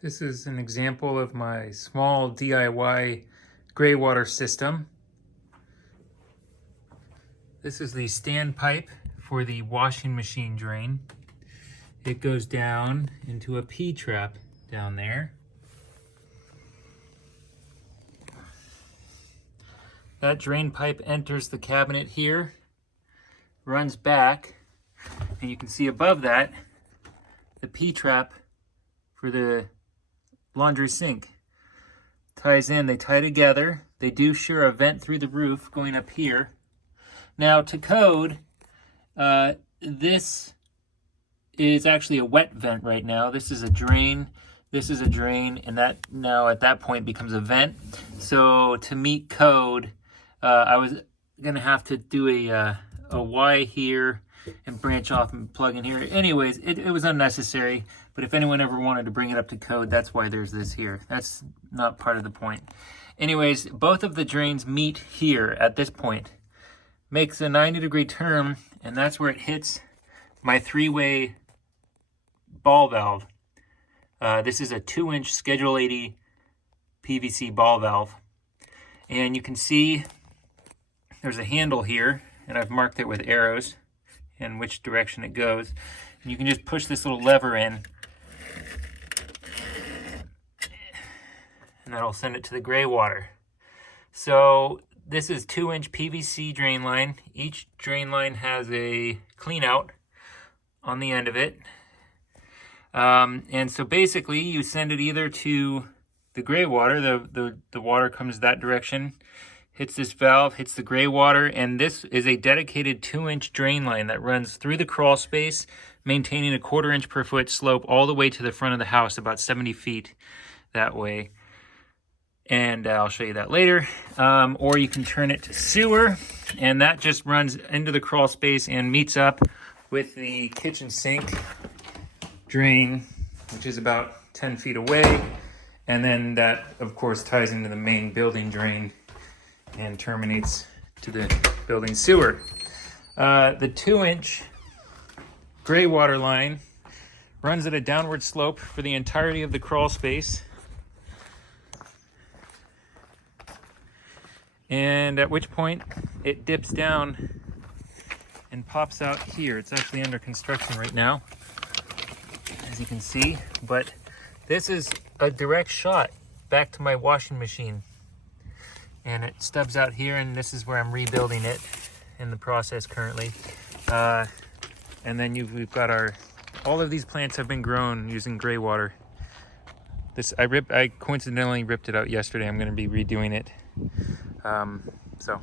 This is an example of my small DIY gray water system. This is the standpipe for the washing machine drain. It goes down into a P-trap down there. That drain pipe enters the cabinet here, runs back, and you can see above that the P-trap for the laundry sink. Ties in, they tie together. They do share a vent through the roof going up here. Now to code, this is actually a wet vent right now. This is a drain, this is a drain, and that now at that point becomes a vent. So to meet code, I was gonna have to do a Y here and branch off and plug in here. Anyways, it was unnecessary, but if anyone ever wanted to bring it up to code, that's why there's this here. That's not part of the point. Anyways, both of the drains meet here at this point. Makes a 90-degree turn, and that's where it hits my three-way ball valve. This is a 2-inch Schedule 80 PVC ball valve. And you can see there's a handle here, and I've marked it with arrows and which direction it goes. And you can just push this little lever in, and that'll send it to the gray water. So this is 2-inch PVC drain line. Each drain line has a clean out on the end of it. And so basically you send it either to the gray water, the water comes that direction, hits this valve, hits the gray water, and this is a dedicated 2-inch drain line that runs through the crawl space, maintaining a 1/4 inch per foot slope all the way to the front of the house, about 70 feet that way. And I'll show you that later. Or you can turn it to sewer, and that just runs into the crawl space and meets up with the kitchen sink drain, which is about 10 feet away. And then that, of course, ties into the main building drain and terminates to the building sewer. The 2-inch gray water line runs at a downward slope for the entirety of the crawl space. And at which point it dips down and pops out here. It's actually under construction right now, as you can see, but this is a direct shot back to my washing machine. And it stubs out here, and this is where I'm rebuilding it in the process currently. And then we've got all of these plants have been grown using gray water. I coincidentally ripped it out yesterday. I'm gonna be redoing it. So